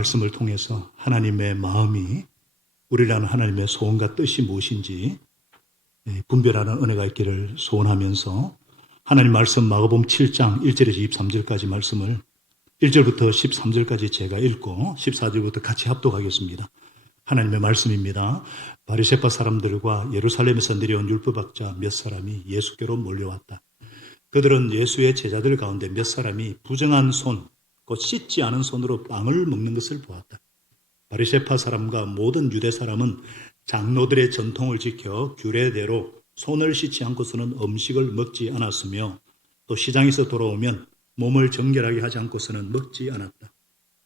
말씀을 통해서 하나님의 마음이 우리라는 하나님의 소원과 뜻이 무엇인지 분별하는 은혜가 있기를 소원하면서 하나님 말씀 마가복음 7장 1절에서 23절까지 말씀을 1절부터 13절까지 제가 읽고 14절부터 같이 합독하겠습니다. 하나님의 말씀입니다. 바리새파 사람들과 예루살렘에서 내려온 율법학자 몇 사람이 예수께로 몰려왔다. 그들은 예수의 제자들 가운데 몇 사람이 부정한 손, 곧 씻지 않은 손으로 빵을 먹는 것을 보았다. 바리새파 사람과 모든 유대 사람은 장로들의 전통을 지켜 규례대로 손을 씻지 않고서는 음식을 먹지 않았으며 또 시장에서 돌아오면 몸을 정결하게 하지 않고서는 먹지 않았다.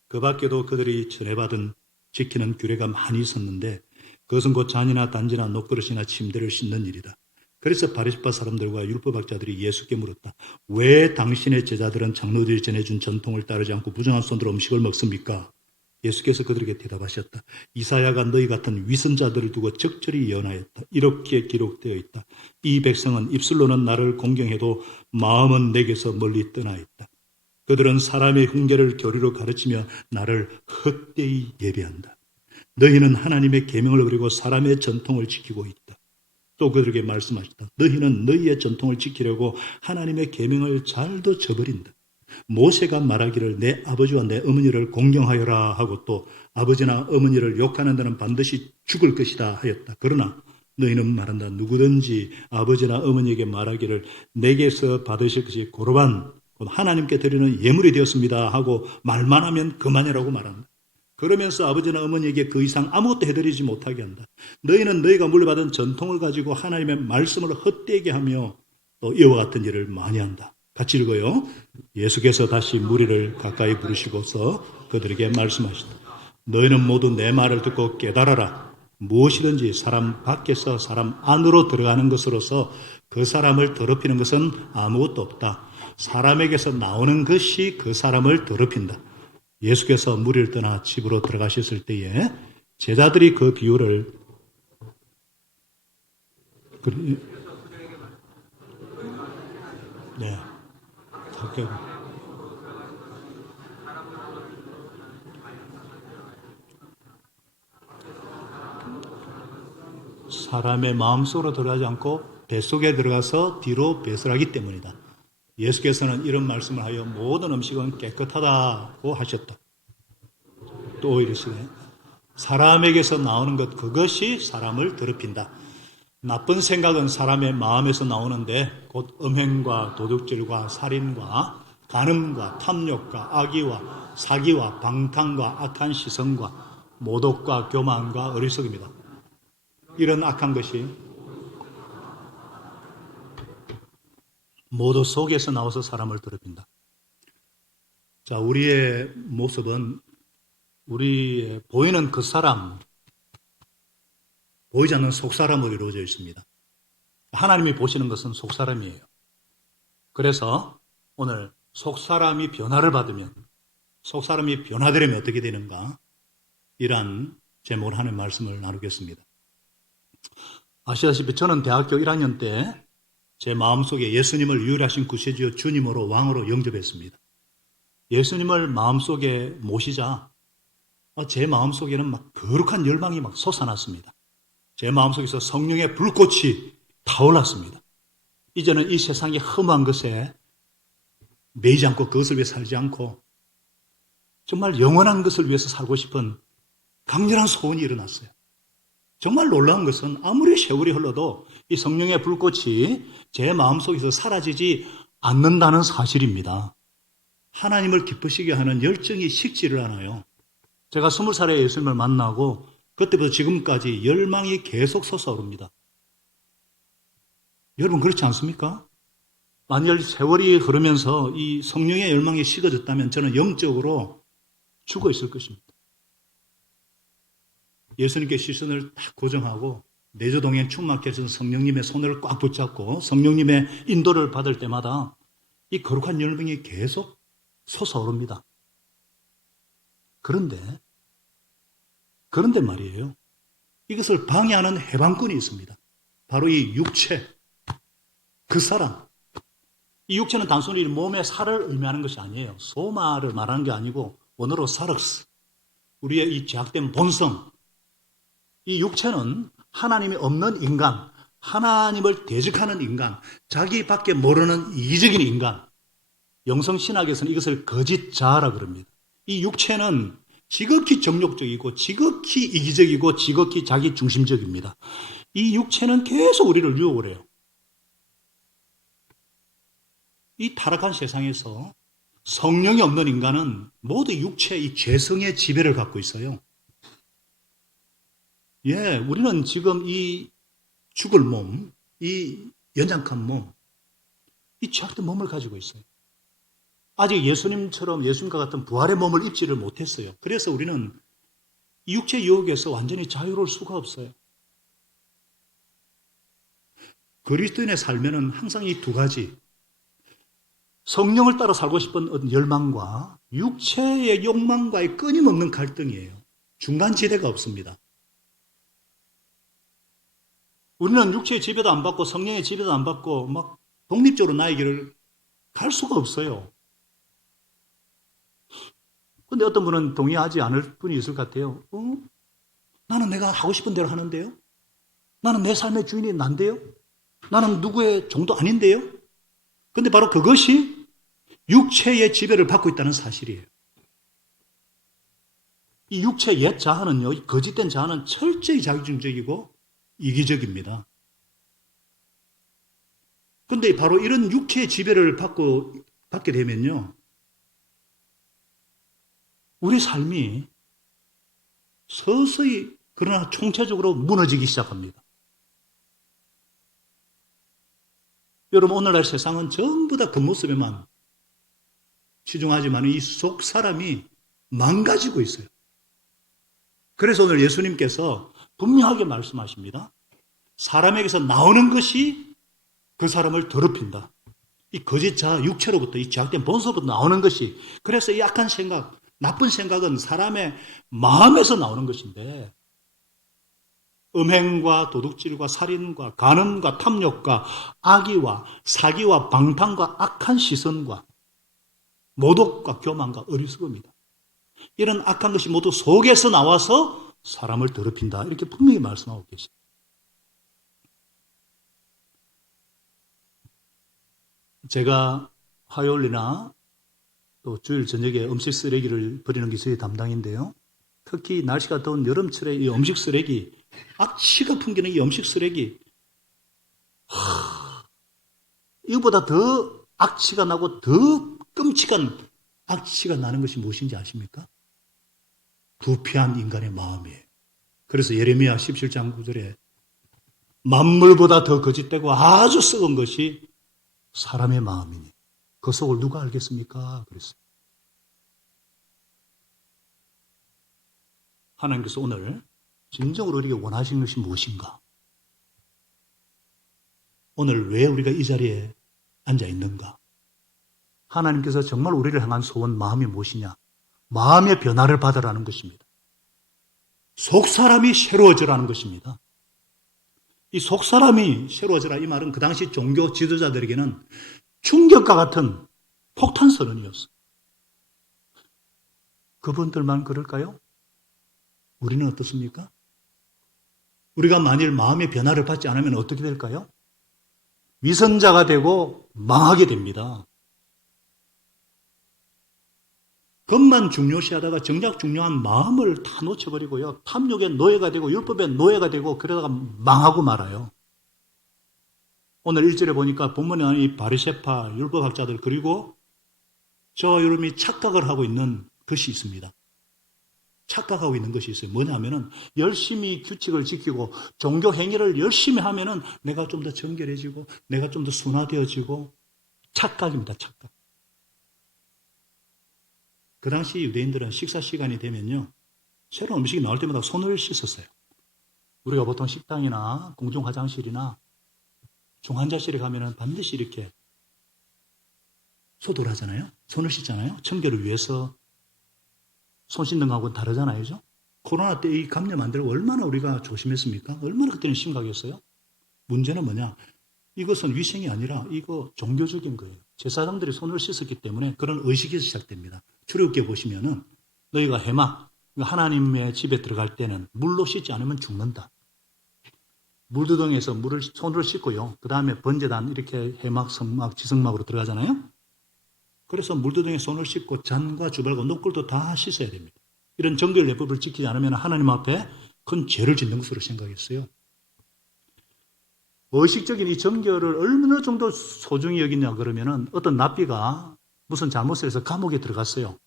그 밖에도 그들이 전해받은 지키는 규례가 많이 있었는데 그것은 곧 잔이나 단지나 녹그릇이나 침대를 씻는 일이다. 그래서 바리새파 사람들과 율법학자들이 예수께 물었다. 왜 당신의 제자들은 장로들이 전해준 전통을 따르지 않고 부정한 손으로 음식을 먹습니까? 예수께서 그들에게 대답하셨다. 이사야가 너희 같은 위선자들을 두고 적절히 예언하였다. 이렇게 기록되어 있다. 이 백성은 입술로는 나를 공경해도 마음은 내게서 멀리 떠나 있다. 그들은 사람의 흉계를 교리로 가르치며 나를 헛되이 예배한다. 너희는 하나님의 계명을 버리고 사람의 전통을 지키고 있다. 또 그들에게 말씀하셨다. 너희는 너희의 전통을 지키려고 하나님의 계명을 잘도 저버린다. 모세가 말하기를 내 아버지와 내 어머니를 공경하여라 하고 또 아버지나 어머니를 욕하는 자는 반드시 죽을 것이다 하였다. 그러나 너희는 말한다. 누구든지 아버지나 어머니에게 말하기를 내게서 받으실 것이 고르반 하나님께 드리는 예물이 되었습니다 하고 말만 하면 그만이라고 말한다. 그러면서 아버지나 어머니에게 그 이상 아무것도 해드리지 못하게 한다. 너희는 너희가 물려받은 전통을 가지고 하나님의 말씀을 헛되게 하며 또 이와 같은 일을 많이 한다. 같이 읽어요. 예수께서 다시 무리를 가까이 부르시고서 그들에게 말씀하시다. 너희는 모두 내 말을 듣고 깨달아라. 무엇이든지 사람 밖에서 사람 안으로 들어가는 것으로서 그 사람을 더럽히는 것은 아무것도 없다. 사람에게서 나오는 것이 그 사람을 더럽힌다. 예수께서 무리를 떠나 집으로 들어가셨을 때에 제자들이 그 비유를 네. 사람의 마음속으로 들어가지 않고 뱃속에 들어가서 뒤로 배설하기 때문이다. 예수께서는 이런 말씀을 하여 모든 음식은 깨끗하다고 하셨다. 또 이르시되 사람에게서 나오는 것 그것이 사람을 더럽힌다. 나쁜 생각은 사람의 마음에서 나오는데 곧 음행과 도둑질과 살인과 간음과 탐욕과 악의와 사기와 방탕과 악한 시선과 모독과 교만과 어리석음이다. 이런 악한 것이 모두 속에서 나와서 사람을 더럽힌다. 자, 우리의 모습은 우리 보이는 그 사람, 보이지 않는 속사람으로 이루어져 있습니다. 하나님이 보시는 것은 속사람이에요. 그래서 오늘 속사람이 변화를 받으면, 속사람이 변화되려면 어떻게 되는가? 이러한 제목을 하는 말씀을 나누겠습니다. 아시다시피 저는 대학교 1학년 때 제 마음속에 예수님을 유일하신 구세주여 주님으로 왕으로 영접했습니다. 예수님을 마음속에 모시자 제 마음속에는 막 거룩한 열망이 막 솟아났습니다. 제 마음속에서 성령의 불꽃이 타올랐습니다. 이제는 이 세상의 험한 것에 매이지 않고 그것을 위해 살지 않고 정말 영원한 것을 위해서 살고 싶은 강렬한 소원이 일어났어요. 정말 놀라운 것은 아무리 세월이 흘러도 이 성령의 불꽃이 제 마음속에서 사라지지 않는다는 사실입니다. 하나님을 기쁘시게 하는 열정이 식지를 않아요. 제가 20살에 예수님을 만나고 그때부터 지금까지 열망이 계속 솟아오릅니다. 여러분 그렇지 않습니까? 만일 세월이 흐르면서 이 성령의 열망이 식어졌다면 저는 영적으로 죽어 있을 것입니다. 예수님께 시선을 딱 고정하고 내조동행 충만케 성령님의 손을 꽉 붙잡고 성령님의 인도를 받을 때마다 이 거룩한 열망이 계속 솟아오릅니다. 그런데 말이에요. 이것을 방해하는 해방꾼이 있습니다. 바로 이 육체, 그 사람. 이 육체는 단순히 몸의 살을 의미하는 것이 아니에요. 소마를 말하는 게 아니고 원어로 사륵스. 우리의 이 죄악된 본성, 이 육체는 하나님이 없는 인간, 하나님을 대적하는 인간, 자기밖에 모르는 이기적인 인간, 영성신학에서는 이것을 거짓자라 그럽니다. 이 육체는 지극히 정욕적이고 지극히 이기적이고 지극히 자기중심적입니다. 이 육체는 계속 우리를 유혹을 해요. 이 타락한 세상에서 성령이 없는 인간은 모두 육체의 이 죄성의 지배를 갖고 있어요. 예, 우리는 지금 이 죽을 몸, 이 연약한 몸, 이 죄악된 몸을 가지고 있어요. 아직 예수님처럼 예수님과 같은 부활의 몸을 입지를 못했어요. 그래서 우리는 이 육체 유혹에서 완전히 자유로울 수가 없어요. 그리스도인의 삶에는 항상 이 두 가지, 성령을 따라 살고 싶은 어떤 열망과 육체의 욕망과의 끊임없는 갈등이에요. 중간지대가 없습니다. 우리는 육체의 지배도 안 받고 성령의 지배도 안 받고 막 독립적으로 나의 길을 갈 수가 없어요. 근데 어떤 분은 동의하지 않을 분이 있을 것 같아요. 나는 내가 하고 싶은 대로 하는데요? 나는 내 삶의 주인이 난데요? 나는 누구의 종도 아닌데요? 근데 바로 그것이 육체의 지배를 받고 있다는 사실이에요. 이 육체 옛 자아는요, 거짓된 자아는 철저히 자기중적이고 이기적입니다. 근데 바로 이런 육체의 지배를 받게 되면요, 우리 삶이 서서히 그러나 총체적으로 무너지기 시작합니다. 여러분, 오늘날 세상은 전부 다 겉모습에만 치중하지만 이 속 사람이 망가지고 있어요. 그래서 오늘 예수님께서 분명하게 말씀하십니다. 사람에게서 나오는 것이 그 사람을 더럽힌다. 이 거짓 자 육체로부터, 이 죄악된 본성부터 나오는 것이, 그래서 이 악한 생각, 나쁜 생각은 사람의 마음에서 나오는 것인데, 음행과 도둑질과 살인과 간음과 탐욕과 악의와 사기와 방탕과 악한 시선과 모독과 교만과 어리석음이다. 이런 악한 것이 모두 속에서 나와서 사람을 더럽힌다. 이렇게 분명히 말씀하고 계세요. 제가 화요일이나 또 주일 저녁에 음식 쓰레기를 버리는 게 저희 담당인데요. 특히 날씨가 더운 여름철에 이 음식 쓰레기, 악취가 풍기는 이 음식 쓰레기, 이거보다 더 악취가 나고 더 끔찍한 악취가 나는 것이 무엇인지 아십니까? 부패한 인간의 마음이에요. 그래서 예레미야 17장 9절에 만물보다 더 거짓되고 아주 썩은 것이 사람의 마음이니 그 속을 누가 알겠습니까? 그랬어요. 하나님께서 오늘 진정으로 우리에게 원하시는 것이 무엇인가? 오늘 왜 우리가 이 자리에 앉아 있는가? 하나님께서 정말 우리를 향한 소원, 마음이 무엇이냐? 마음의 변화를 받으라는 것입니다. 속사람이 새로워지라는 것입니다. 이 속사람이 새로워지라, 이 말은 그 당시 종교 지도자들에게는 충격과 같은 폭탄 선언이었어요. 그분들만 그럴까요? 우리는 어떻습니까? 우리가 만일 마음의 변화를 받지 않으면 어떻게 될까요? 위선자가 되고 망하게 됩니다. 것만 중요시하다가 정작 중요한 마음을 다 놓쳐버리고요. 탐욕의 노예가 되고 율법의 노예가 되고 그러다가 망하고 말아요. 오늘 1절에 보니까 본문에 나오는 이 바리새파 율법학자들, 그리고 저 여러분이 착각을 하고 있는 것이 있습니다. 착각하고 있는 것이 있어요. 뭐냐면은 열심히 규칙을 지키고 종교 행위를 열심히 하면은 내가 좀 더 정결해지고 내가 좀 더 순화되어지고, 착각입니다. 착각. 그 당시 유대인들은 식사 시간이 되면요, 새로운 음식이 나올 때마다 손을 씻었어요. 우리가 보통 식당이나 공중 화장실이나 중환자실에 가면은 반드시 이렇게 소독을 하잖아요. 손을 씻잖아요. 청결을 위해서. 손 씻는 거하고는 다르잖아요. 그죠? 코로나 때 이 감염 안 되려고 얼마나 우리가 조심했습니까? 얼마나 그때는 심각했어요? 문제는 뭐냐? 이것은 위생이 아니라 이거 종교적인 거예요. 제사장들이 손을 씻었기 때문에 그런 의식이 시작됩니다. 출애굽기에 보시면은 너희가 해막, 하나님의 집에 들어갈 때는 물로 씻지 않으면 죽는다. 물두덩이에서 손으로 씻고요. 그 다음에 번제단 이렇게 해막, 성막, 지성막으로 들어가잖아요. 그래서 물두덩이에 손을 씻고 잔과 주발과 노끌도 다 씻어야 됩니다. 이런 정결 예법을 지키지 않으면 하나님 앞에 큰 죄를 짓는 것으로 생각했어요. 의식적인 이 정결을 얼마나 정도 소중히 여기냐 그러면은 어떤 납비가 무슨 잘못을 해서 감옥에 들어갔어요.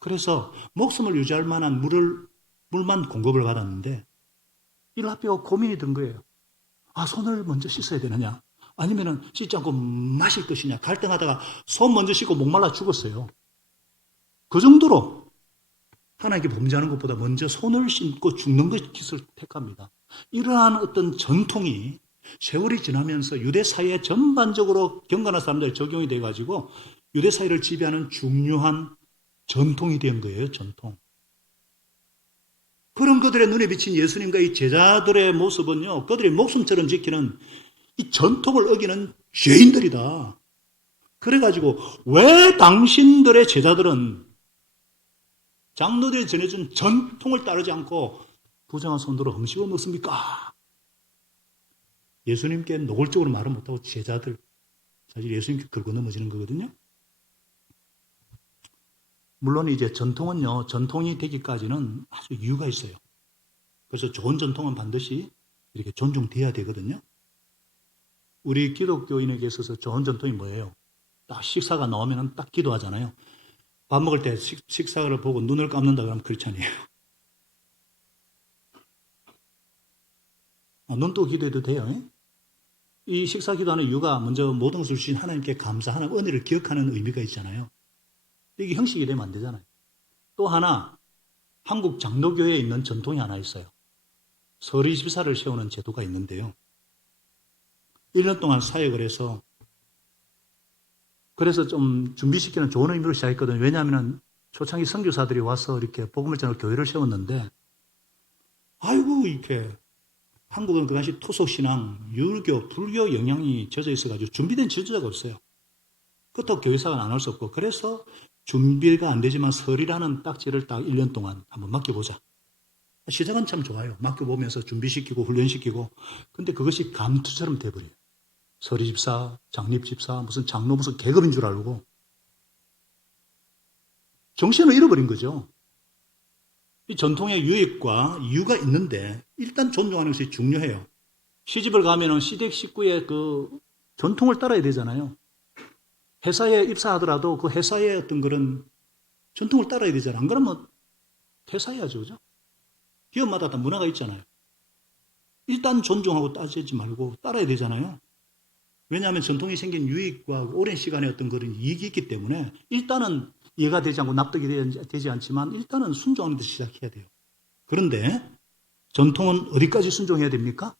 그래서 목숨을 유지할 만한 물만 공급을 받았는데 이 납비가 고민이 든 거예요. 아, 손을 먼저 씻어야 되느냐? 아니면은 씻지 않고 마실 것이냐? 갈등하다가 손 먼저 씻고 목말라 죽었어요. 그 정도로 하나님께 범죄하는 것보다 먼저 손을 씻고 죽는 것을 택합니다. 이러한 어떤 전통이 세월이 지나면서 유대 사회에 전반적으로 경건한 사람들이 적용이 돼가지고 유대 사회를 지배하는 중요한 전통이 된 거예요, 전통. 그런 그들의 눈에 비친 예수님과 이 제자들의 모습은요, 그들의 목숨처럼 지키는 이 전통을 어기는 죄인들이다. 그래가지고 왜 당신들의 제자들은 장로들이 전해준 전통을 따르지 않고 부정한 손으로 음식을 먹습니까? 예수님께 노골적으로 말을 못하고 제자들, 사실 예수님께 긁어 넘어지는 거거든요. 물론 이제 전통은요, 전통이 되기까지는 아주 이유가 있어요. 그래서 좋은 전통은 반드시 이렇게 존중돼야 되거든요. 우리 기독교인에게 있어서 좋은 전통이 뭐예요? 딱 식사가 나오면 딱 기도하잖아요. 밥 먹을 때 식사를 보고 눈을 감는다 그러면 크리스찬이에요. 눈 뜨고 기도해도 돼요. 이 식사 기도하는 이유가 먼저 모든 것을 주신 하나님께 감사하는 은혜를 기억하는 의미가 있잖아요. 이게 형식이 되면 안 되잖아요. 또 하나, 한국 장로교회에 있는 전통이 하나 있어요. 서리 집사를 세우는 제도가 있는데요. 1년 동안 사역을 해서 그래서 좀 준비시키는 좋은 의미로 시작했거든요. 왜냐하면 초창기 선교사들이 와서 이렇게 복음을 전하고 교회를 세웠는데 아이고 이렇게 한국은 그 당시 토속신앙, 유교, 불교 영향이 젖어 있어가지고 준비된 지도자가 없어요. 그렇다고 교회사가 나눌 수 없고 그래서 준비가 안 되지만 설이라는 딱지를 딱 1년 동안 한번 맡겨보자. 시작은 참 좋아요. 맡겨보면서 준비시키고 훈련시키고 근데 그것이 감투처럼 돼버려요. 서리집사, 장립집사, 무슨 장로 무슨 계급인 줄 알고 정신을 잃어버린 거죠. 이 전통의 유익과 이유가 있는데 일단 존중하는 것이 중요해요. 시집을 가면은 시댁 식구의 그 전통을 따라야 되잖아요. 회사에 입사하더라도 그 회사의 어떤 그런 전통을 따라야 되잖아요. 안 그러면 퇴사해야죠, 그죠? 기업마다 다 문화가 있잖아요. 일단 존중하고 따지지 말고 따라야 되잖아요. 왜냐하면 전통이 생긴 유익과 오랜 시간의 어떤 그런 이익이 있기 때문에 일단은 이해가 되지 않고 납득이 되지 않지만 일단은 순종하는 데 시작해야 돼요. 그런데 전통은 어디까지 순종해야 됩니까?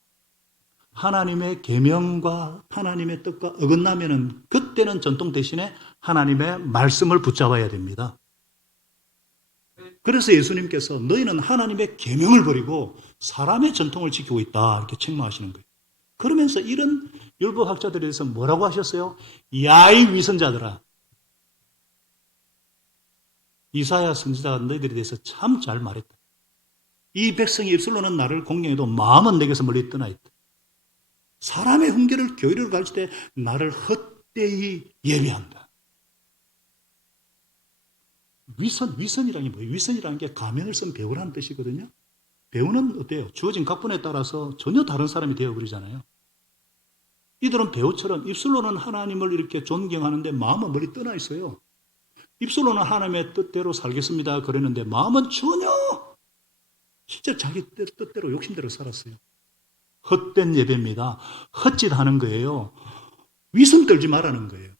하나님의 계명과 하나님의 뜻과 어긋나면은 그때는 전통 대신에 하나님의 말씀을 붙잡아야 됩니다. 그래서 예수님께서 너희는 하나님의 계명을 버리고 사람의 전통을 지키고 있다 이렇게 책망하시는 거예요. 그러면서 이런 율법학자들에 대해서 뭐라고 하셨어요? 야이 위선자들아. 이사야 선지자가 너희들에 대해서 참 잘 말했다. 이 백성이 입술로는 나를 공경해도 마음은 내게서 멀리 떠나 있다. 사람의 훈계를 교회를 가르칠 때 나를 헛되이 예배한다. 위선이라는 게 뭐예요? 위선이라는 게 가면을 쓴 배우라는 뜻이거든요. 배우는 어때요? 주어진 각본에 따라서 전혀 다른 사람이 되어버리잖아요. 이들은 배우처럼 입술로는 하나님을 이렇게 존경하는데 마음은 멀리 떠나 있어요. 입술로는 하나님의 뜻대로 살겠습니다 그랬는데 마음은 전혀 실제 자기 뜻대로 욕심대로 살았어요. 헛된 예배입니다. 헛짓하는 거예요. 위선 떨지 말라는 거예요.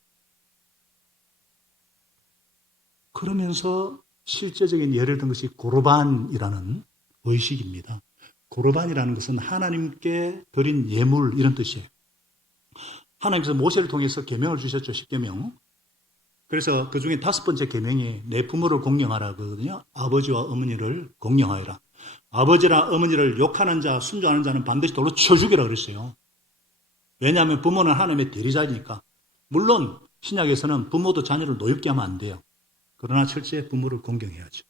그러면서 실제적인 예를 든 것이 고르반이라는 의식입니다. 고르반이라는 것은 하나님께 드린 예물 이런 뜻이에요. 하나님께서 모세를 통해서 계명을 주셨죠. 10계명. 그래서 그 중에 5번째 계명이 내 부모를 공경하라 거거든요. 아버지와 어머니를 공경하여라. 아버지나 어머니를 욕하는 자, 순종하는 자는 반드시 돌로 쳐 죽이라 그랬어요. 왜냐하면 부모는 하나님의 대리자니까. 물론 신약에서는 부모도 자녀를 노엽게 하면 안 돼요. 그러나 철저히 부모를 공경해야죠.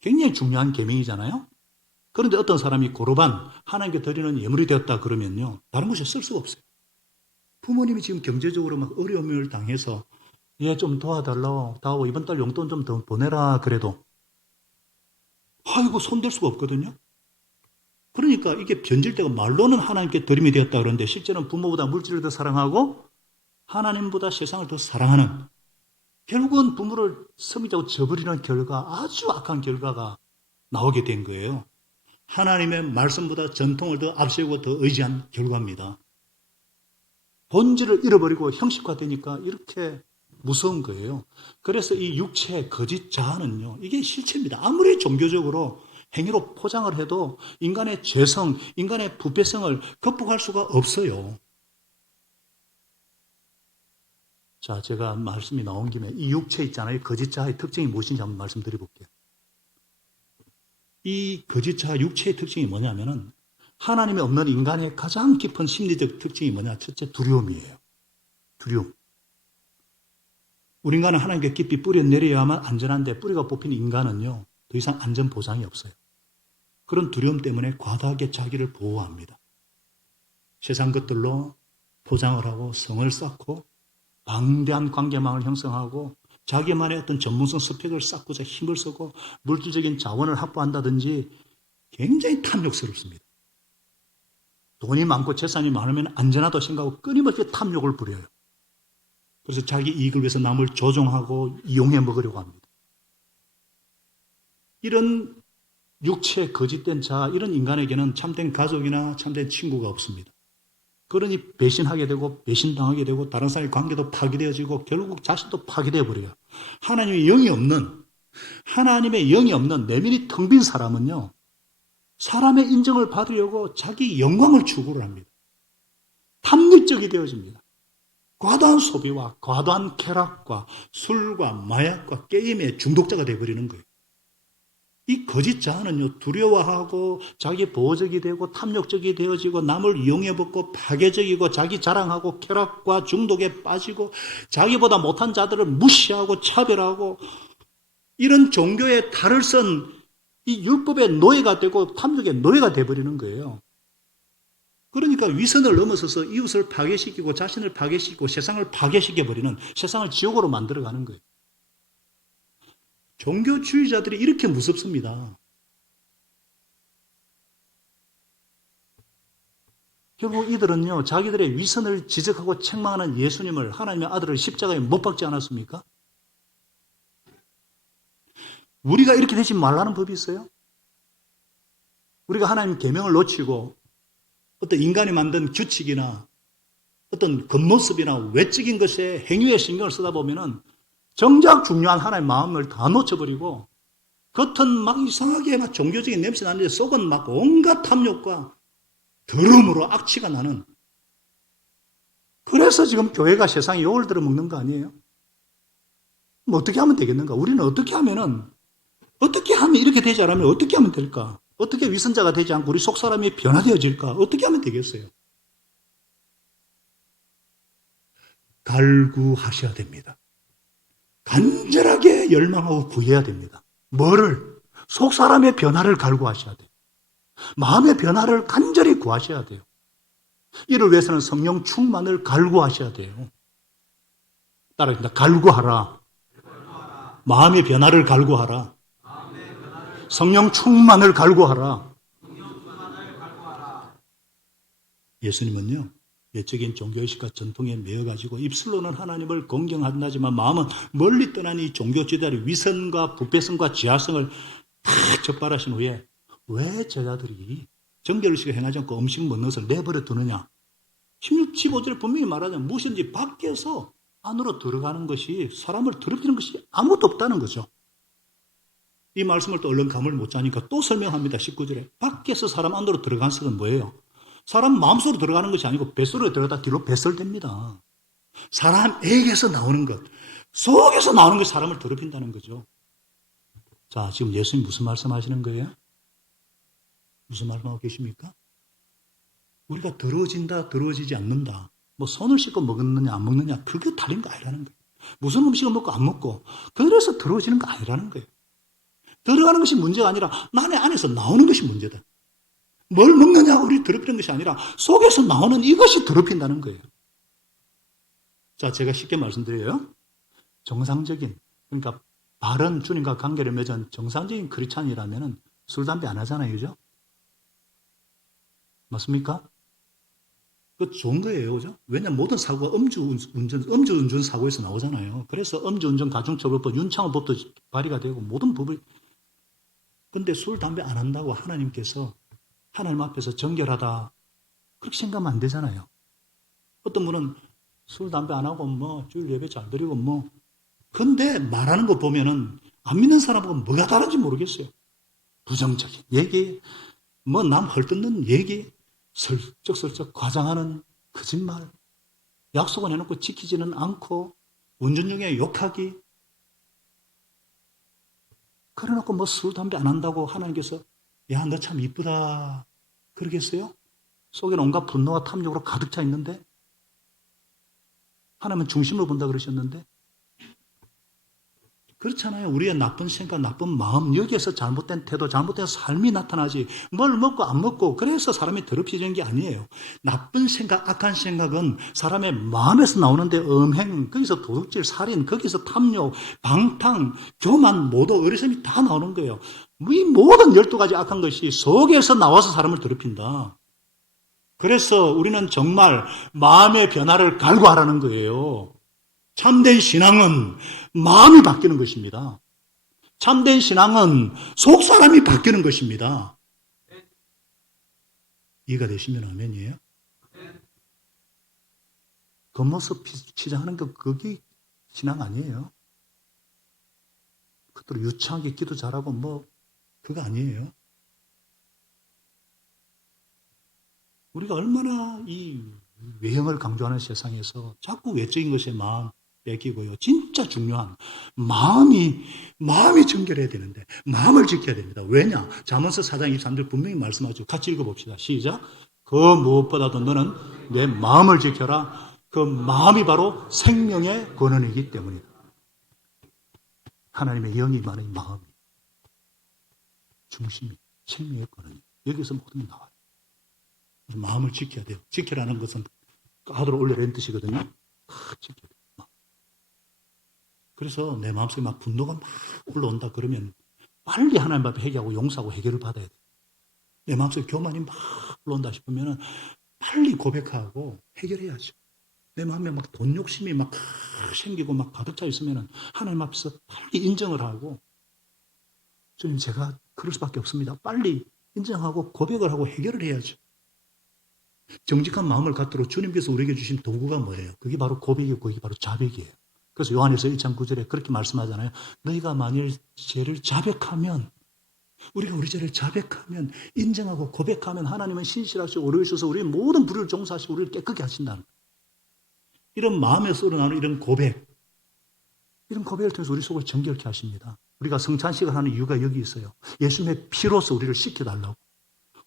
굉장히 중요한 계명이잖아요. 그런데 어떤 사람이 고르반 하나님께 드리는 예물이 되었다 그러면요, 다른 곳에 쓸 수가 없어요. 부모님이 지금 경제적으로 막 어려움을 당해서 얘 좀 도와달라고 다오 이번 달 용돈 좀 더 보내라 그래도 아이고 손댈 수가 없거든요. 그러니까 이게 변질되고 말로는 하나님께 드림이 되었다 그러는데 실제는 부모보다 물질을 더 사랑하고 하나님보다 세상을 더 사랑하는, 결국은 부모를 섬기자고 저버리는 결과, 아주 악한 결과가 나오게 된 거예요. 하나님의 말씀보다 전통을 더 앞세우고 더 의지한 결과입니다. 본질을 잃어버리고 형식화되니까 이렇게 무서운 거예요. 그래서 이 육체의 거짓 자아는요, 이게 실체입니다. 아무리 종교적으로 행위로 포장을 해도 인간의 죄성, 인간의 부패성을 극복할 수가 없어요. 자, 제가 말씀이 나온 김에 이 육체 있잖아요. 거짓 자아의 특징이 무엇인지 한번 말씀드려볼게요. 이 거짓 자아 육체의 특징이 뭐냐면은 하나님이 없는 인간의 가장 깊은 심리적 특징이 뭐냐? 첫째, 두려움이에요. 두려움. 우리 인간은 하나님께 깊이 뿌려 내려야만 안전한데 뿌리가 뽑힌 인간은요, 더 이상 안전 보장이 없어요. 그런 두려움 때문에 과다하게 자기를 보호합니다. 세상 것들로 포장을 하고 성을 쌓고 방대한 관계망을 형성하고 자기만의 어떤 전문성 스펙을 쌓고자 힘을 쓰고 물질적인 자원을 확보한다든지 굉장히 탐욕스럽습니다. 돈이 많고 재산이 많으면 안전하다고 생각하고 끊임없이 탐욕을 부려요. 그래서 자기 이익을 위해서 남을 조종하고 이용해 먹으려고 합니다. 이런 육체 거짓된 자아, 이런 인간에게는 참된 가족이나 참된 친구가 없습니다. 그러니 배신하게 되고 배신당하게 되고 다른 사람의 관계도 파괴되어지고 결국 자신도 파괴되어 버려요. 하나님의 영이 없는 내면이 텅 빈 사람은요, 사람의 인정을 받으려고 자기 영광을 추구를 합니다. 탐닉적이 되어집니다. 과도한 소비와 과도한 쾌락과 술과 마약과 게임의 중독자가 되어버리는 거예요. 이 거짓 자아는요, 두려워하고 자기 보호적이 되고 탐욕적이 되어지고 남을 이용해먹고 파괴적이고 자기 자랑하고 쾌락과 중독에 빠지고 자기보다 못한 자들을 무시하고 차별하고 이런 종교의 탈을 쓴 이 율법의 노예가 되고 탐욕의 노예가 되어버리는 거예요. 그러니까 위선을 넘어서서 이웃을 파괴시키고 자신을 파괴시키고 세상을 파괴시켜버리는, 세상을 지옥으로 만들어가는 거예요. 종교주의자들이 이렇게 무섭습니다. 결국 이들은요, 자기들의 위선을 지적하고 책망하는 예수님을, 하나님의 아들을 십자가에 못 박지 않았습니까? 우리가 이렇게 되지 말라는 법이 있어요? 우리가 하나님 계명을 놓치고 어떤 인간이 만든 규칙이나 어떤 겉모습이나 외적인 것에 행위에 신경을 쓰다 보면은 정작 중요한 하나님의 마음을 다 놓쳐버리고 겉은 막 이상하게 막 종교적인 냄새 나는데 속은 막 온갖 탐욕과 더러움으로 악취가 나는, 그래서 지금 교회가 세상에 욕을 들어먹는 거 아니에요? 뭐 어떻게 하면 되겠는가? 우리는 어떻게 하면 이렇게 되지 않으면 어떻게 하면 될까? 어떻게 위선자가 되지 않고 우리 속사람이 변화되어질까? 어떻게 하면 되겠어요? 갈구하셔야 됩니다. 간절하게 열망하고 구해야 됩니다. 뭐를? 속사람의 변화를 갈구하셔야 돼요. 마음의 변화를 간절히 구하셔야 돼요. 이를 위해서는 성령 충만을 갈구하셔야 돼요. 따라합니다. 갈구하라. 마음의 변화를 갈구하라. 성령 충만을 갈구하라. 예수님은요, 외적인 종교의식과 전통에 매여가지고 입술로는 하나님을 공경한다지만 마음은 멀리 떠난 이 종교지대의 위선과 부패성과 지하성을 다 적발하신 후에 왜 제자들이 정결의식을 행하지 않고 음식 먹는 것을 내버려 두느냐? 16~15절에 분명히 말하자면 무엇인지 밖에서 안으로 들어가는 것이, 사람을 더럽히는 것이 아무것도 없다는 거죠. 이 말씀을 또 얼른 감을 못 자니까 또 설명합니다. 19절에 밖에서 사람 안으로 들어간 것은 뭐예요? 사람 마음속으로 들어가는 것이 아니고 뱃속으로 들어가다 뒤로 배설됩니다. 사람에게서 나오는 것, 속에서 나오는 것이 사람을 더럽힌다는 거죠. 자, 지금 예수님 무슨 말씀하시는 거예요? 무슨 말씀하고 계십니까? 우리가 더러워진다, 더러워지지 않는다, 뭐 손을 씻고 먹느냐 안 먹느냐, 그게 달린 거 아니라는 거예요. 무슨 음식을 먹고 안 먹고 그래서 더러워지는 거 아니라는 거예요. 들어가는 것이 문제가 아니라 나의 안에서 나오는 것이 문제다. 뭘 먹느냐고 우리 더럽히는 것이 아니라 속에서 나오는 이것이 더럽힌다는 거예요. 자, 제가 쉽게 말씀드려요. 정상적인, 그러니까 바른 주님과 관계를 맺은 정상적인 크리스찬이라면 술, 담배 안 하잖아요. 그죠? 맞습니까? 그 좋은 거예요. 그죠? 왜냐하면 모든 사고가 음주운전 사고에서 나오잖아요. 그래서 음주운전 가중처벌법, 윤창호법도 발의가 되고 모든 법을. 근데 술, 담배 안 한다고 하나님께서 하나님 앞에서 정결하다. 그렇게 생각하면 안 되잖아요. 어떤 분은 술, 담배 안 하고 주일 예배 잘 드리고 근데 말하는 거 보면은 안 믿는 사람하고 뭐가 다른지 모르겠어요. 부정적인 얘기, 남 헐뜯는 얘기, 슬쩍슬쩍 과장하는 거짓말, 약속은 해놓고 지키지는 않고 운전 중에 욕하기. 그래놓고 술, 담배 안 한다고 하나님께서 야, 너 참 이쁘다 그러겠어요? 속에는 온갖 분노와 탐욕으로 가득 차 있는데 하나님은 중심을 본다 그러셨는데 그렇잖아요. 우리의 나쁜 생각, 나쁜 마음, 여기에서 잘못된 태도, 잘못된 삶이 나타나지. 뭘 먹고 안 먹고 그래서 사람이 더럽혀지는 게 아니에요. 나쁜 생각, 악한 생각은 사람의 마음에서 나오는데 음행, 거기서 도둑질, 살인, 거기서 탐욕, 방탕, 교만, 모도, 어리석음이 다 나오는 거예요. 이 모든 12가지 악한 것이 속에서 나와서 사람을 더럽힌다. 그래서 우리는 정말 마음의 변화를 갈구하라는 거예요. 참된 신앙은 마음이 바뀌는 것입니다. 참된 신앙은 속 사람이 바뀌는 것입니다. 이해가 되시면 아멘이에요? 겉모습 치장하는 거 그게 신앙 아니에요. 그것도 유창하게 기도 잘하고 그거 아니에요. 우리가 얼마나 이 외형을 강조하는 세상에서 자꾸 외적인 것에 마음 뺏기고요. 진짜 중요한 마음이 정결해야 되는데 마음을 지켜야 됩니다. 왜냐? 잠언서 4장 23절 분명히 말씀하죠. 같이 읽어봅시다. 시작. 그 무엇보다도 너는 내 마음을 지켜라. 그 마음이 바로 생명의 근원이기 때문이다. 하나님의 영이 많은 마음이 중심이 생명의 근원이 여기서 모든 게 나와요. 마음을 지켜야 돼요. 지키라는 것은 하도록 올려라는 뜻이거든요. 지켜야 돼요. 그래서 내 마음속에 분노가 올라온다 그러면 빨리 하나님 앞에 회개하고 용서하고 해결을 받아야 돼요. 내 마음속에 교만이 올라온다 싶으면 빨리 고백하고 해결해야죠. 내 마음에 돈 욕심이 생기고 가득 차 있으면 하나님 앞에서 빨리 인정을 하고 주님 제가 그럴 수밖에 없습니다. 빨리 인정하고 고백을 하고 해결을 해야죠. 정직한 마음을 갖도록 주님께서 우리에게 주신 도구가 뭐예요? 그게 바로 고백이고 그게 바로 자백이에요. 그래서 요한에서 1장 9절에 그렇게 말씀하잖아요. 너희가 만일 죄를 자백하면 우리가 우리 죄를 자백하면 인정하고 고백하면 하나님은 신실하시고 오래 주셔서 우리의 모든 불의를 종사하시고 우리를 깨끗게 하신다는 거예요. 이런 마음에서 우러나오는 이런 고백을 통해서 우리 속을 정결케 하십니다. 우리가 성찬식을 하는 이유가 여기 있어요. 예수님의 피로서 우리를 씻겨달라고.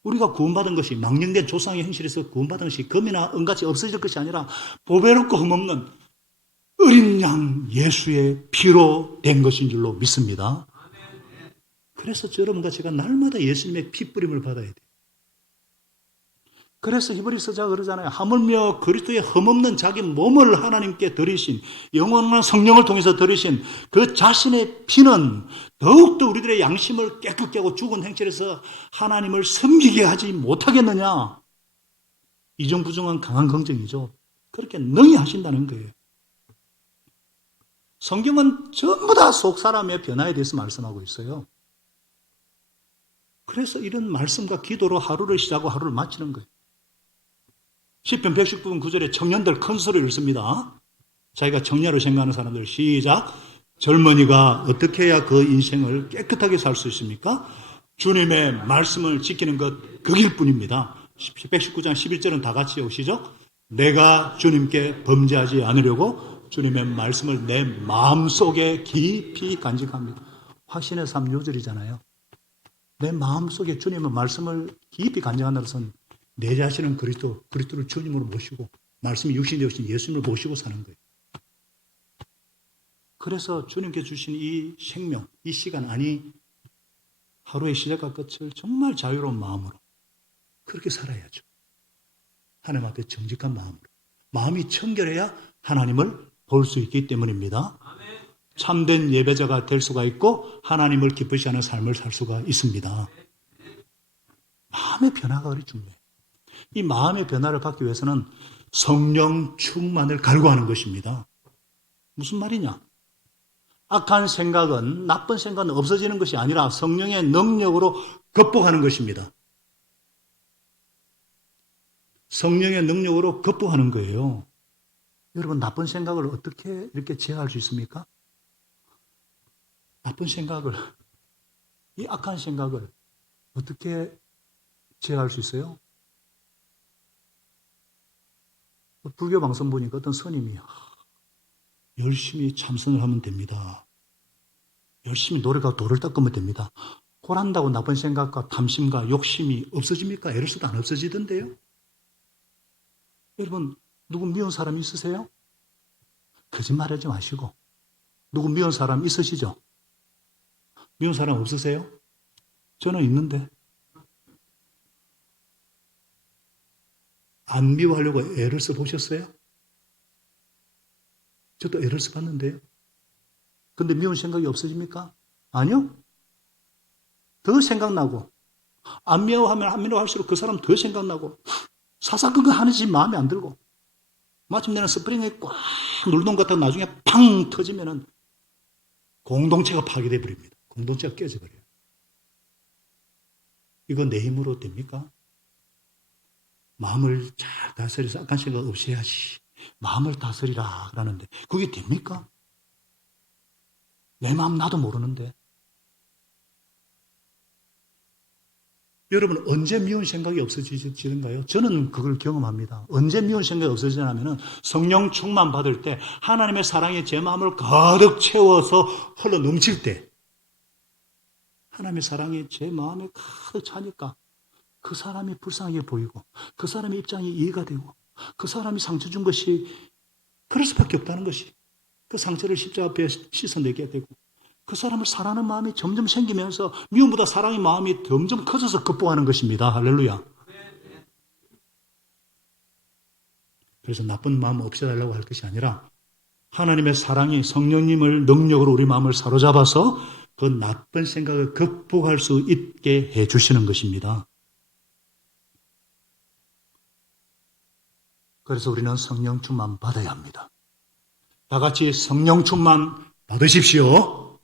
우리가 구원받은 것이 망령된 조상의 행실에서 구원받은 것이 금이나 은같이 없어질 것이 아니라 보배롭고 흠없는 어린 양 예수의 피로 된 것인 줄로 믿습니다. 그래서 여러분과 제가 날마다 예수님의 피 뿌림을 받아야 돼요. 그래서 히브리서자가 그러잖아요. 하물며 그리스도의 흠없는 자기 몸을 하나님께 드리신 영원한 성령을 통해서 드리신 그 자신의 피는 더욱더 우리들의 양심을 깨끗게 하고 죽은 행실에서 하나님을 섬기게 하지 못하겠느냐. 이정부정한 강한 긍정이죠. 그렇게 능히 하신다는 거예요. 성경은 전부 다 속 사람의 변화에 대해서 말씀하고 있어요. 그래서 이런 말씀과 기도로 하루를 시작하고 하루를 마치는 거예요. 시편 119편 9절에 청년들 큰 소리를 씁니다. 자기가 청년으로 생각하는 사람들 시작. 젊은이가 어떻게 해야 그 인생을 깨끗하게 살 수 있습니까? 주님의 말씀을 지키는 것 그 길뿐입니다. 119장 11절은 다 같이 오시죠. 내가 주님께 범죄하지 않으려고 주님의 말씀을 내 마음속에 깊이 간직합니다. 확신의 삶 요절이잖아요. 내 마음속에 주님의 말씀을 깊이 간직한다는 것은 내 자신은 그리스도를 주님으로 모시고 말씀이 육신이 되신 예수님을 모시고 사는 거예요. 그래서 주님께 주신 이 생명, 이 시간 하루의 시작과 끝을 정말 자유로운 마음으로 그렇게 살아야죠. 하나님 앞에 정직한 마음으로. 마음이 청결해야 하나님을 볼 수 있기 때문입니다. 참된 예배자가 될 수가 있고 하나님을 기쁘시 하는 삶을 살 수가 있습니다. 마음의 변화가 그리 중요해요. 이 마음의 변화를 받기 위해서는 성령 충만을 갈구하는 것입니다. 무슨 말이냐? 악한 생각은, 나쁜 생각은 없어지는 것이 아니라 성령의 능력으로 극복하는 것입니다. 성령의 능력으로 극복하는 거예요. 여러분, 나쁜 생각을 어떻게 이렇게 제어할 수 있습니까? 나쁜 생각을, 이 악한 생각을 어떻게 제어할 수 있어요? 불교 방송 보니까 어떤 스님이 열심히 참선을 하면 됩니다. 열심히 노력하고 도를 닦으면 됩니다. 고란다고 나쁜 생각과 탐심과 욕심이 없어집니까? 에러스도 안 없어지던데요? 여러분, 누구 미운 사람 있으세요? 거짓말하지 마시고. 누구 미운 사람 있으시죠? 미운 사람 없으세요? 저는 있는데. 안 미워하려고 애를 써보셨어요? 저도 애를 써봤는데. 근데 미운 생각이 없어집니까? 아니요. 더 생각나고. 안 미워할수록 그 사람 더 생각나고. 사사건건 하는지 마음에 안 들고. 마침내는 스프링에 꽉 눌던 것 같다가 나중에 팡 터지면은 공동체가 파괴돼 버립니다. 공동체가 깨져 버려요. 이거 내 힘으로 됩니까? 마음을 잘 다스려서 악한 생각 없이 해야지. 마음을 다스리라 그러는데 그게 됩니까? 내 마음 나도 모르는데. 여러분, 언제 미운 생각이 없어지는가요? 저는 그걸 경험합니다. 언제 미운 생각이 없어지냐면 성령 충만 받을 때 하나님의 사랑이 제 마음을 가득 채워서 흘러 넘칠 때 하나님의 사랑이 제 마음에 가득 차니까 그 사람이 불쌍하게 보이고 그 사람의 입장이 이해가 되고 그 사람이 상처 준 것이 그럴 수밖에 없다는 것이 그 상처를 십자가 앞에 씻어내게 되고 그 사람을 사랑하는 마음이 점점 생기면서 미움보다 사랑의 마음이 점점 커져서 극복하는 것입니다. 할렐루야. 그래서 나쁜 마음 없애달라고 할 것이 아니라 하나님의 사랑이 성령님을 능력으로 우리 마음을 사로잡아서 그 나쁜 생각을 극복할 수 있게 해주시는 것입니다. 그래서 우리는 성령 충만 받아야 합니다. 다 같이 성령 충만 받으십시오.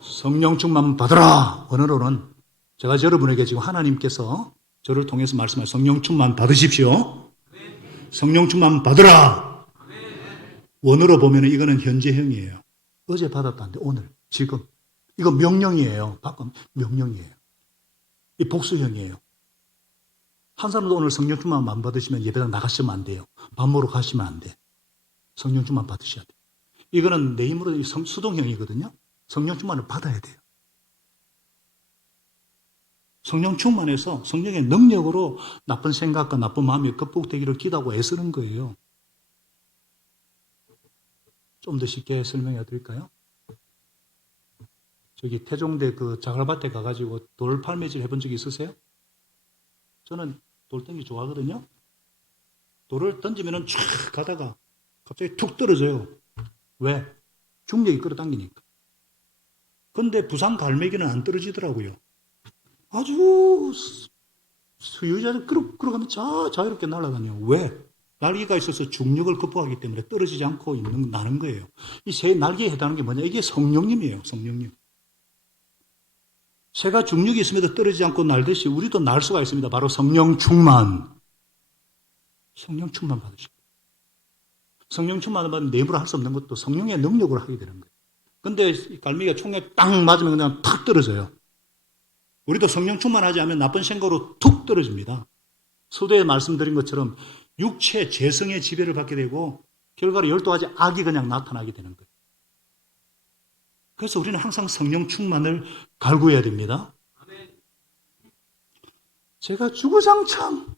성령 충만 받으라. 원어로는 제가 여러분에게 지금 하나님께서 저를 통해서 말씀하신 성령 충만 받으십시오. 성령 충만 받으라. 원어로 보면 이거는 현재형이에요. 어제 받았다는데 오늘, 지금. 이거 명령이에요. 바꿔 명령이에요. 이 복수형이에요. 한 사람도 오늘 성령 충만 안 받으시면 예배당 나가시면 안 돼요. 밥 먹으러 가시면 안 돼. 성령 충만 받으셔야 돼요. 이거는 내 힘으로 수동형이거든요. 성령 충만을 받아야 돼요. 성령 충만해서 성령의 능력으로 나쁜 생각과 나쁜 마음이 극복되기를 기도하고 애쓰는 거예요. 좀 더 쉽게 설명해 드릴까요? 저기 태종대 그 자갈밭에 가가지고 돌팔매질 해본 적이 있으세요? 저는 돌덩이 좋아하거든요. 돌을 던지면은 쫙 가다가 갑자기 툭 떨어져요. 왜? 중력이 끌어당기니까. 근데 부산 갈매기는 안 떨어지더라고요. 아주 수유자를 끌어가면 자유롭게 날아다녀요. 왜? 날개가 있어서 중력을 극복하기 때문에 떨어지지 않고 나는 거예요. 이 새 날개에 해당하는 게 뭐냐? 이게 성령님이에요. 성령님. 새가 중력이 있음에도 떨어지지 않고 날듯이 우리도 날 수가 있습니다. 바로 성령 충만. 성령 충만 받으시고. 성령 충만을 받으면 내 힘으로 할 수 없는 것도 성령의 능력으로 하게 되는 거예요. 근데 갈매기가 총에 딱 맞으면 그냥 탁 떨어져요. 우리도 성령 충만하지 않으면 나쁜 생각으로 툭 떨어집니다. 서두에 말씀드린 것처럼 육체, 재성의 지배를 받게 되고 결과로 12가지 악이 그냥 나타나게 되는 거예요. 그래서 우리는 항상 성령 충만을 갈구해야 됩니다. 제가 주구장창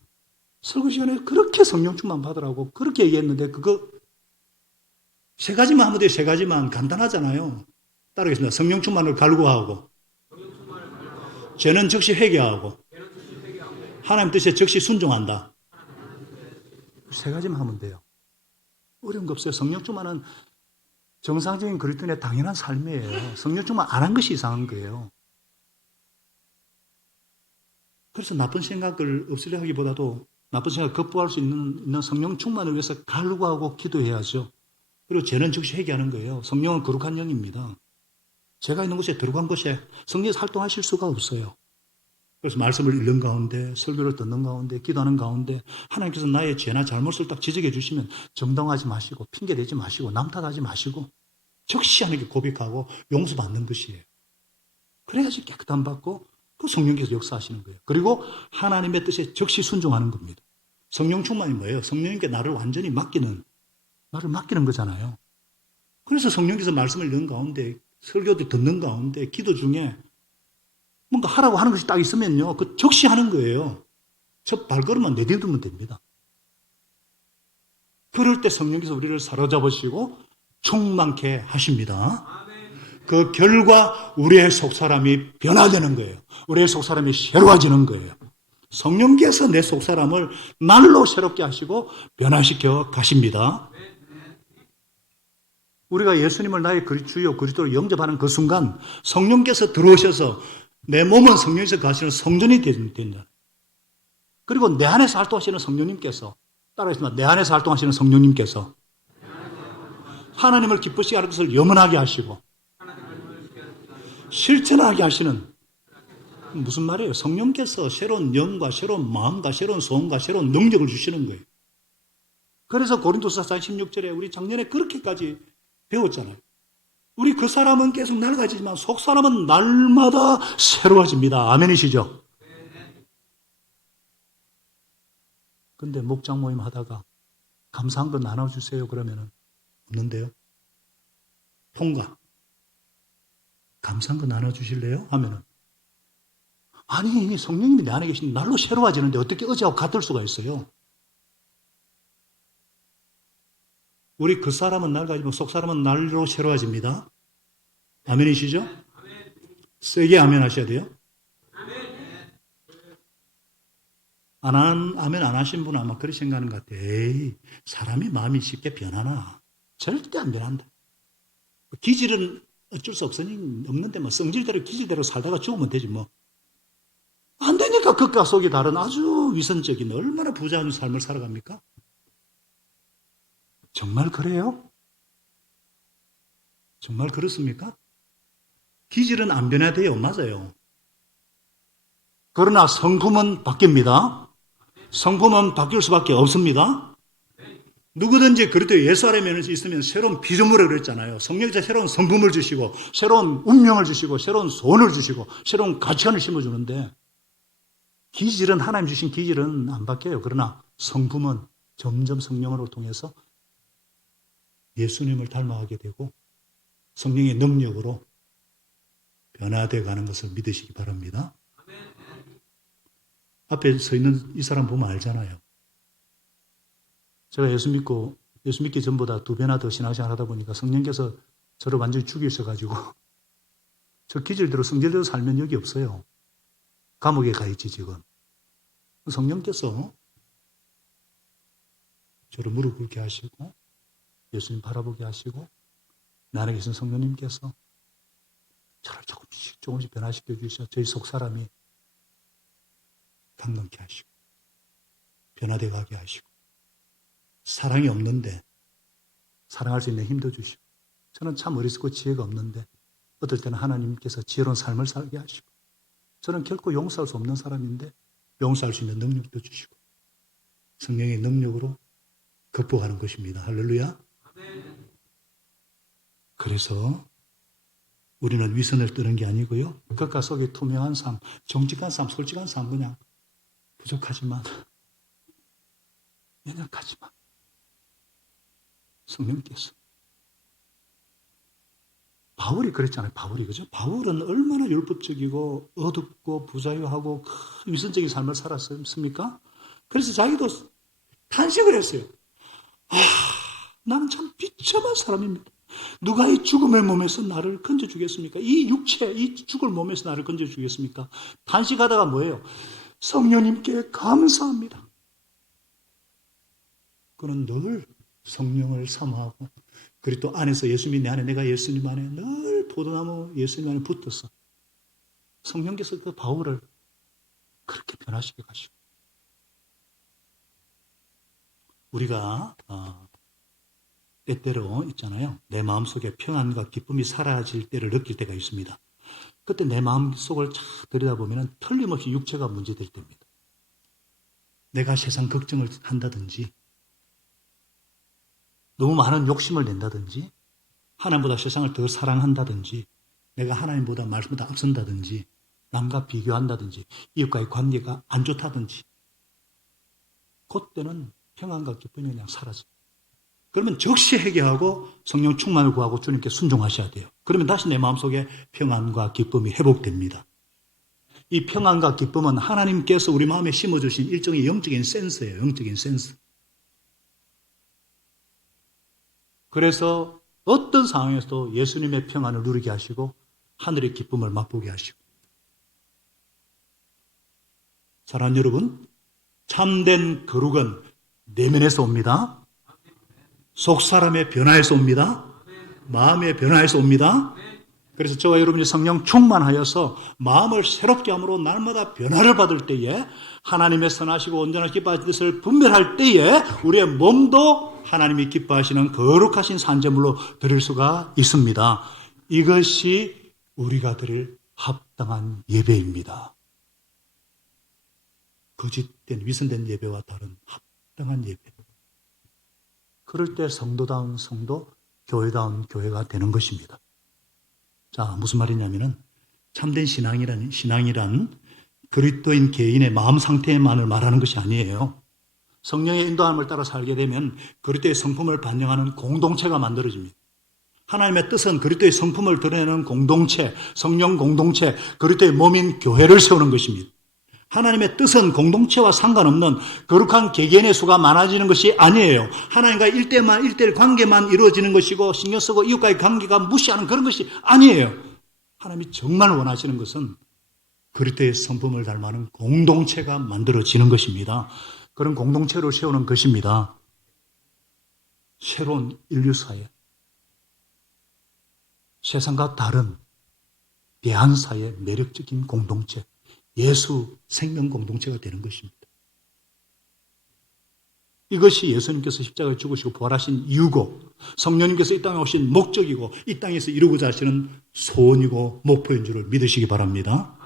설교 시간에 그렇게 성령 충만 받으라고 그렇게 얘기했는데 그거 세 가지만 하면 돼요. 세 가지만 간단하잖아요. 따르겠습니다. 성령 충만을 갈구하고 죄는 즉시 회개하고 하나님 뜻에 즉시 순종한다. 세 가지만 하면 돼요. 어려운 거 없어요. 성령 충만은 정상적인 그리스도인의 당연한 삶이에요. 성령 충만 안 한 것이 이상한 거예요. 그래서 나쁜 생각을 없으려 하기보다도 나쁜 생각을 극복할 수 있는 성령 충만을 위해서 갈구하고 기도해야죠. 그리고 죄는 즉시 회개하는 거예요. 성령은 거룩한 영입니다. 죄가 있는 곳에 들어간 곳에 성령에서 활동하실 수가 없어요. 그래서 말씀을 읽는 가운데, 설교를 듣는 가운데, 기도하는 가운데 하나님께서 나의 죄나 잘못을 딱 지적해 주시면 정당하지 마시고 핑계대지 마시고 남 탓하지 마시고 즉시 하나님께 고백하고 용서받는 것이에요. 그래야지 깨끗함 받고 그 성령께서 역사하시는 거예요. 그리고 하나님의 뜻에 즉시 순종하는 겁니다. 성령 충만이 뭐예요? 성령님께 나를 완전히 맡기는 거잖아요. 그래서 성령께서 말씀을 읽는 가운데, 설교도 듣는 가운데, 기도 중에 뭔가 하라고 하는 것이 딱 있으면요, 그 즉시 하는 거예요. 첫 발걸음만 내딛으면 됩니다. 그럴 때 성령께서 우리를 사로잡으시고 충만케 하십니다. 그 결과 우리의 속사람이 변화되는 거예요. 우리의 속사람이 새로워지는 거예요. 성령께서 내 속사람을 날로 새롭게 하시고 변화시켜 가십니다. 우리가 예수님을 나의 주요 그리스도로 영접하는 그 순간 성령께서 들어오셔서 내 몸은 성령에서 가시는 성전이 된다. 그리고 내 안에서 활동하시는 성령님께서, 따라하겠습니다. 내 안에서 활동하시는 성령님께서 하나님을 기쁘시게 하는 것을 염원하게 하시고 실천하게 하시는, 무슨 말이에요? 성령께서 새로운 영과 새로운 마음과 새로운 소원과 새로운 능력을 주시는 거예요. 그래서 고린도서 4장 16절에 우리 작년에 그렇게까지 배웠잖아요. 우리 그 사람은 계속 낡아지지만 속 사람은 날마다 새로워집니다. 아멘이시죠? 근데 목장 모임 하다가 감사한 거 나눠주세요 그러면은 없는데요. 통과. 감사한 거 나눠주실래요? 하면은 아니 성령님이 내 안에 계신 날로 새로워지는데 어떻게 어제하고 같을 수가 있어요? 우리 그 사람은 낡아지면 속 사람은 날로 새로워집니다. 아멘이시죠? 세게 아멘 하셔야 돼요. 아멘 안 하신 분은 아마 그렇게 생각하는 것 같아요. 에이, 사람이 마음이 쉽게 변하나? 절대 안 변한다. 기질은 어쩔 수 없는데 뭐 성질대로 기질대로 살다가 죽으면 되지 뭐. 안 되니까 겉과 속이 다른 아주 위선적인 얼마나 부자한 삶을 살아갑니까? 정말 그래요? 정말 그렇습니까? 기질은 안 변화돼요. 맞아요. 그러나 성품은 바뀝니다. 성품은 바뀔 수밖에 없습니다. 누구든지 그래도 옛사람에 있으면 새로운 피조물을 그랬잖아요. 성령께서 새로운 성품을 주시고 새로운 운명을 주시고 새로운 소원을 주시고 새로운 가치관을 심어주는데 기질은 하나님 주신 기질은 안 바뀌어요. 그러나 성품은 점점 성령으로 통해서 예수님을 닮아가게 되고 성령의 능력으로 변화되어 가는 것을 믿으시기 바랍니다. 앞에 서 있는 이 사람 보면 알잖아요. 제가 예수 믿기 전보다 2배나 더 신앙생활 하다 보니까 성령께서 저를 완전히 죽이셔가지고 저 기질대로 성질대로 살면 여기 없어요. 감옥에 가 있지 지금. 성령께서 저를 무릎 꿇게 하시고 예수님 바라보게 하시고 내 안에 계신 성령님께서 저를 조금씩 변화시켜 주셔서 저희 속 사람이 강건케 하시고 변화되어 가게 하시고 사랑이 없는데 사랑할 수 있는 힘도 주시고 저는 참 어리석고 지혜가 없는데 어떨 때는 하나님께서 지혜로운 삶을 살게 하시고 저는 결코 용서할 수 없는 사람인데 용서할 수 있는 능력도 주시고 성령의 능력으로 극복하는 것입니다. 할렐루야. 그래서 우리는 위선을 뜨는 게 아니고요. 겉과 속이 투명한 삶, 정직한 삶, 솔직한 삶 그냥 부족하지만 연약하지만 성령께서 바울이 그랬잖아요. 바울이 그죠? 바울은 얼마나 율법적이고 어둡고 부자유하고 큰 위선적인 삶을 살았습니까? 그래서 자기도 탄식을 했어요. 나는 참 비참한 사람입니다. 누가 이 죽음의 몸에서 나를 건져주겠습니까? 이 육체, 이 죽을 몸에서 나를 건져주겠습니까? 단식하다가 뭐예요? 성령님께 감사합니다. 그는 늘 성령을 사모하고, 그리고 또 안에서 예수님이 내 안에, 내가 예수님 안에 늘 포도나무 예수님 안에 붙어서 성령께서 그 바울을 그렇게 변화시켜 가시고, 우리가 때때로 있잖아요. 내 마음속에 평안과 기쁨이 사라질 때를 느낄 때가 있습니다. 그때 내 마음속을 쫙 들여다보면 틀림없이 육체가 문제될 때입니다. 내가 세상 걱정을 한다든지, 너무 많은 욕심을 낸다든지, 하나님보다 세상을 더 사랑한다든지, 내가 하나님보다 말씀보다 앞선다든지, 남과 비교한다든지, 이웃과의 관계가 안 좋다든지, 그때는 평안과 기쁨이 그냥 사라져요. 그러면 즉시 회개하고 성령 충만을 구하고 주님께 순종하셔야 돼요. 그러면 다시 내 마음속에 평안과 기쁨이 회복됩니다. 이 평안과 기쁨은 하나님께서 우리 마음에 심어주신 일종의 영적인 센서예요. 영적인 센서. 그래서 어떤 상황에서도 예수님의 평안을 누리게 하시고 하늘의 기쁨을 맛보게 하시고, 사랑하는 여러분, 참된 거룩은 내면에서 옵니다. 속사람의 변화에서 옵니다. 마음의 변화에서 옵니다. 그래서 저와 여러분이 성령 충만하여서 마음을 새롭게 함으로 날마다 변화를 받을 때에, 하나님의 선하시고 온전한 기뻐하신 뜻을 분별할 때에 우리의 몸도 하나님이 기뻐하시는 거룩하신 산제물로 드릴 수가 있습니다. 이것이 우리가 드릴 합당한 예배입니다. 거짓된 위선된 예배와 다른 합당한 예배. 그럴 때 성도다운 성도, 교회다운 교회가 되는 것입니다. 자, 무슨 말이냐면은 참된 신앙이란 그리스도인 개인의 마음 상태만을 말하는 것이 아니에요. 성령의 인도함을 따라 살게 되면 그리스도의 성품을 반영하는 공동체가 만들어집니다. 하나님의 뜻은 그리스도의 성품을 드러내는 공동체, 성령 공동체, 그리스도의 몸인 교회를 세우는 것입니다. 하나님의 뜻은 공동체와 상관없는 거룩한 개개인의 수가 많아지는 것이 아니에요. 하나님과 일대일 관계만 이루어지는 것이고, 신경 쓰고 이웃과의 관계가 무시하는 그런 것이 아니에요. 하나님이 정말 원하시는 것은 그리스도의 성품을 닮아는 공동체가 만들어지는 것입니다. 그런 공동체를 세우는 것입니다. 새로운 인류사회, 세상과 다른 대한사회 매력적인 공동체, 예수 생명 공동체가 되는 것입니다. 이것이 예수님께서 십자가에 죽으시고 부활하신 이유고, 성령님께서 이 땅에 오신 목적이고, 이 땅에서 이루고자 하시는 소원이고 목표인 줄을 믿으시기 바랍니다.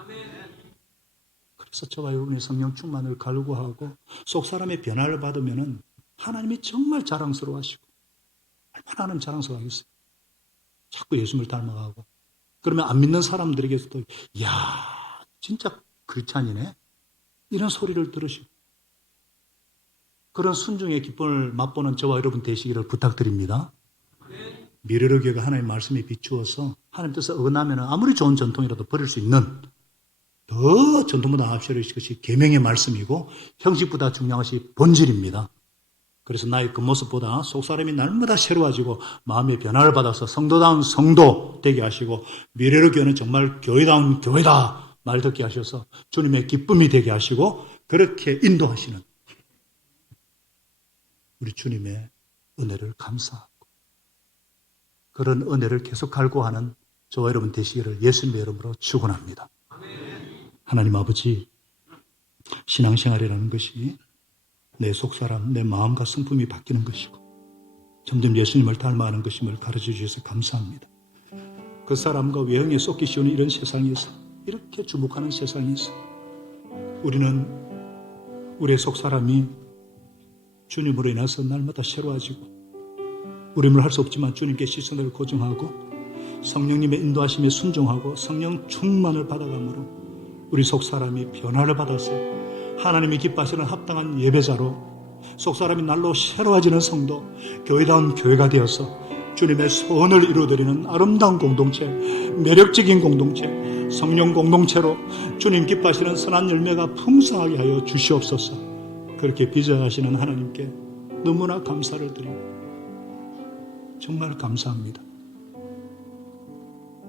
그래서 저와 여러분의 성령 충만을 갈구하고 속사람의 변화를 받으면 하나님이 정말 자랑스러워하시고, 얼마나 하나님 자랑스러워하겠어요. 자꾸 예수님을 닮아가고, 그러면 안 믿는 사람들에게서도 이야 진짜 크리스찬이네, 이런 소리를 들으시고, 그런 순종의 기쁨을 맛보는 저와 여러분 되시기를 부탁드립니다. 미래로 교회가 하나님의 말씀에 비추어서 하나님 뜻에 어긋나면 아무리 좋은 전통이라도 버릴 수 있는, 더 전통보다 앞서는 것이 계명의 말씀이고 형식보다 중요한 것이 본질입니다. 그래서 나의 겉모습보다 속사람이 날마다 새로워지고 마음의 변화를 받아서 성도다운 성도 되게 하시고, 미래로 교회는 정말 교회다운 교회다 말 듣게 하셔서 주님의 기쁨이 되게 하시고, 그렇게 인도하시는 우리 주님의 은혜를 감사하고, 그런 은혜를 계속 갈구하는 저와 여러분 되시기를 예수님의 이름으로 축원합니다. 하나님 아버지, 신앙생활이라는 것이 내 속사람, 내 마음과 성품이 바뀌는 것이고 점점 예수님을 닮아가는 것임을 가르쳐 주셔서 감사합니다. 그 사람과 외형에 쏟기 쉬운 이런 세상에서, 이렇게 주목하는 세상에서 우리는 우리의 속사람이 주님으로 인해서 날마다 새로워지고, 우리는 할 수 없지만 주님께 시선을 고정하고 성령님의 인도하심에 순종하고 성령 충만을 받아감으로 우리 속사람이 변화를 받아서 하나님이 기뻐하시는 합당한 예배자로, 속사람이 날로 새로워지는 성도, 교회다운 교회가 되어서 주님의 소원을 이루어드리는 아름다운 공동체, 매력적인 공동체, 성령 공동체로 주님 기뻐하시는 선한 열매가 풍성하게 하여 주시옵소서. 그렇게 빚어가시는 하나님께 너무나 감사를 드립니다. 정말 감사합니다.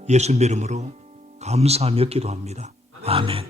예수님의 이름으로 감사하며 기도합니다. 아멘.